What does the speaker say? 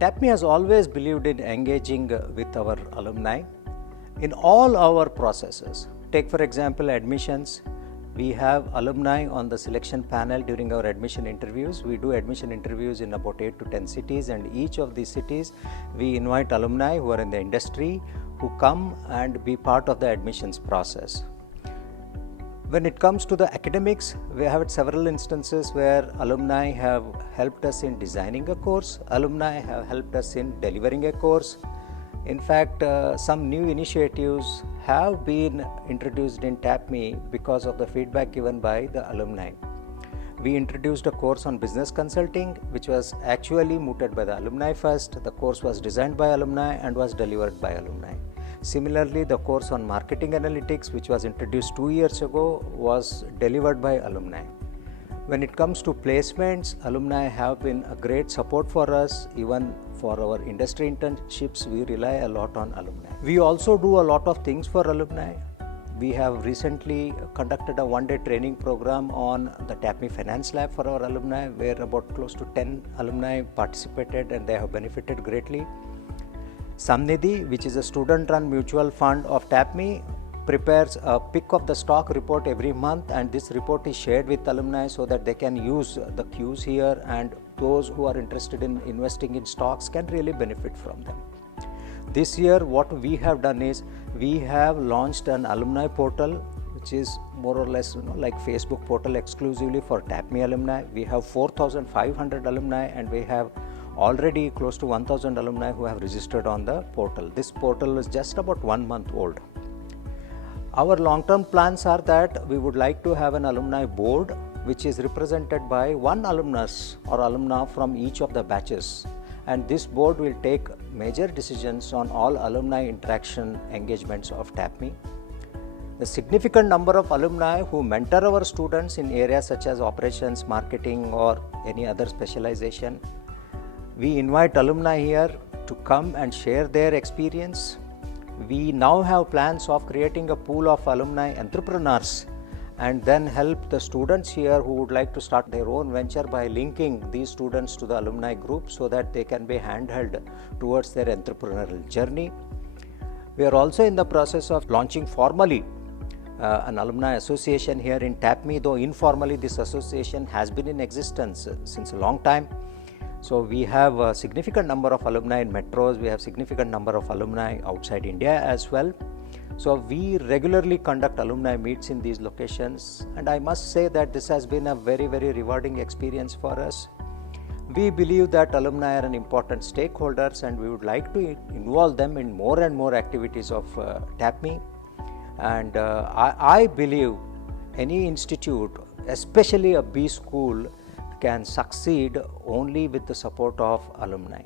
TAPMI has always believed in engaging with our alumni in all our processes. Take for example admissions. We have alumni on the selection panel during our admission interviews. We do admission interviews in about 8 to 10 cities, and each of these cities we invite alumni who are in the industry who come and be part of the admissions process. When it comes to the academics, we have had several instances where alumni have helped us in designing a course, alumni have helped us in delivering a course. In fact, some new initiatives have been introduced in TAPMI because of the feedback given by the alumni. We introduced a course on business consulting, which was actually mooted by the alumni first. The course was designed by alumni and was delivered by alumni. Similarly, the course on marketing analytics, which was introduced 2 years ago, was delivered by alumni. When it comes to placements, alumni have been a great support for us. Even for our industry internships, we rely a lot on alumni. We also do a lot of things for alumni. We have recently conducted a one-day training program on the TAPMI Finance Lab for our alumni, where about close to 10 alumni participated and they have benefited greatly. Samnidhi, which is a student-run mutual fund of TAPMI, prepares a pick of the stock report every month, and this report is shared with alumni so that they can use the cues here, and those who are interested in investing in stocks can really benefit from them. This year what we have done is we have launched an alumni portal, which is more or less like Facebook portal exclusively for TAPMI alumni. We have 4,500 alumni and we have already close to 1,000 alumni who have registered on the portal. This portal is just about 1 month old. Our long-term plans are that we would like to have an alumni board which is represented by one alumnus or alumna from each of the batches, and this board will take major decisions on all alumni interaction engagements of TAPMI. A significant number of alumni who mentor our students in areas such as operations, marketing or any other specialization. We invite alumni here to come and share their experience. We now have plans of creating a pool of alumni entrepreneurs and then help the students here who would like to start their own venture by linking these students to the alumni group so that they can be handheld towards their entrepreneurial journey. We are also in the process of launching formally an alumni association here in TAPMI, though informally this association has been in existence since a long time. So we have a significant number of alumni in metros, we have significant number of alumni outside India as well. So we regularly conduct alumni meets in these locations, and I must say that this has been a very rewarding experience for us. We believe that alumni are an important stakeholders and we would like to involve them in more and more activities of TAPMI. And I believe any institute, especially a B school, can succeed only with the support of alumni.